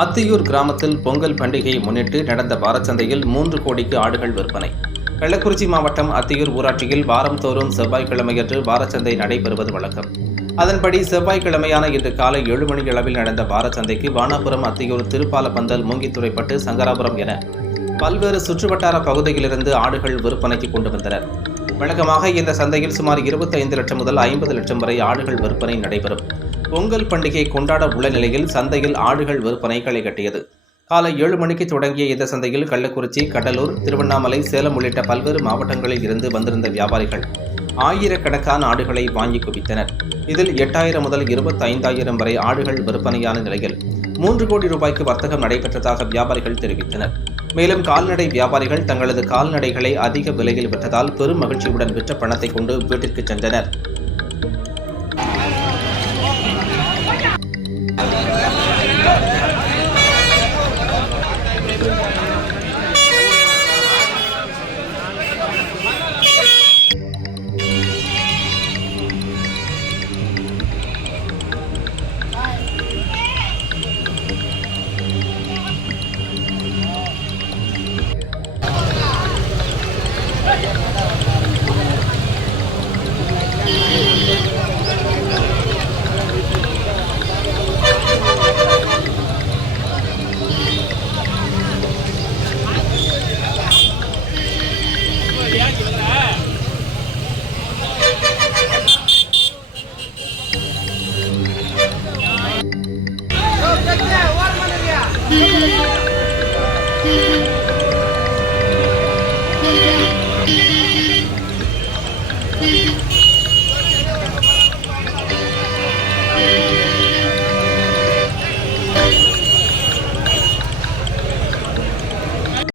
அத்தியூர் கிராமத்தில் பொங்கல் பண்டிகையை முன்னிட்டு நடந்த வாரச்சந்தையில் 3 கோடிக்கு ஆடுகள் விற்பனை. கள்ளக்குறிச்சி மாவட்டம் அத்தியூர் ஊராட்சியில் வாரந்தோறும் செவ்வாய்க்கிழமையன்று வாரச்சந்தை நடைபெறுவது வழக்கம். அதன்படி செவ்வாய்க்கிழமையான இன்று காலை 7 மணி அளவில் நடந்த வாரச்சந்தைக்கு வானாபுரம், அத்தியூர், திருப்பாலப்பந்தல், மூங்கித்துறைப்பட்டு, சங்கராபுரம் என பல்வேறு சுற்றுவட்டார பகுதியிலிருந்து ஆடுகள் விற்பனைக்கு கொண்டு வந்தனர். வழக்கமாக இந்த சந்தையில் சுமார் 25 லட்சம் முதல் 50 லட்சம் வரை ஆடுகள் விற்பனை நடைபெறும். பொங்கல் பண்டிகை கொண்டாட உள்ள நிலையில் சந்தையில் ஆடுகள் விற்பனை களை கட்டியது. காலை 7 மணிக்கு தொடங்கிய இந்த சந்தையில் கள்ளக்குறிச்சி, கடலூர், திருவண்ணாமலை, சேலம் உள்ளிட்ட பல்வேறு மாவட்டங்களில் இருந்து வந்திருந்த வியாபாரிகள் ஆயிரக்கணக்கான ஆடுகளை வாங்கி குவித்தனர். இதில் 8000 முதல் 25,000 வரை ஆடுகள் விற்பனையான நிலையில் 3 கோடி ரூபாய்க்கு வர்த்தகம் நடைபெற்றதாக வியாபாரிகள் தெரிவித்தனர். மேலும் கால்நடை வியாபாரிகள் தங்களது கால்நடைகளை அதிக விலையில் விற்றதால் பெரும் மகிழ்ச்சியுடன் விற்ற பணத்தை கொண்டு வீட்டிற்கு சென்றனர்.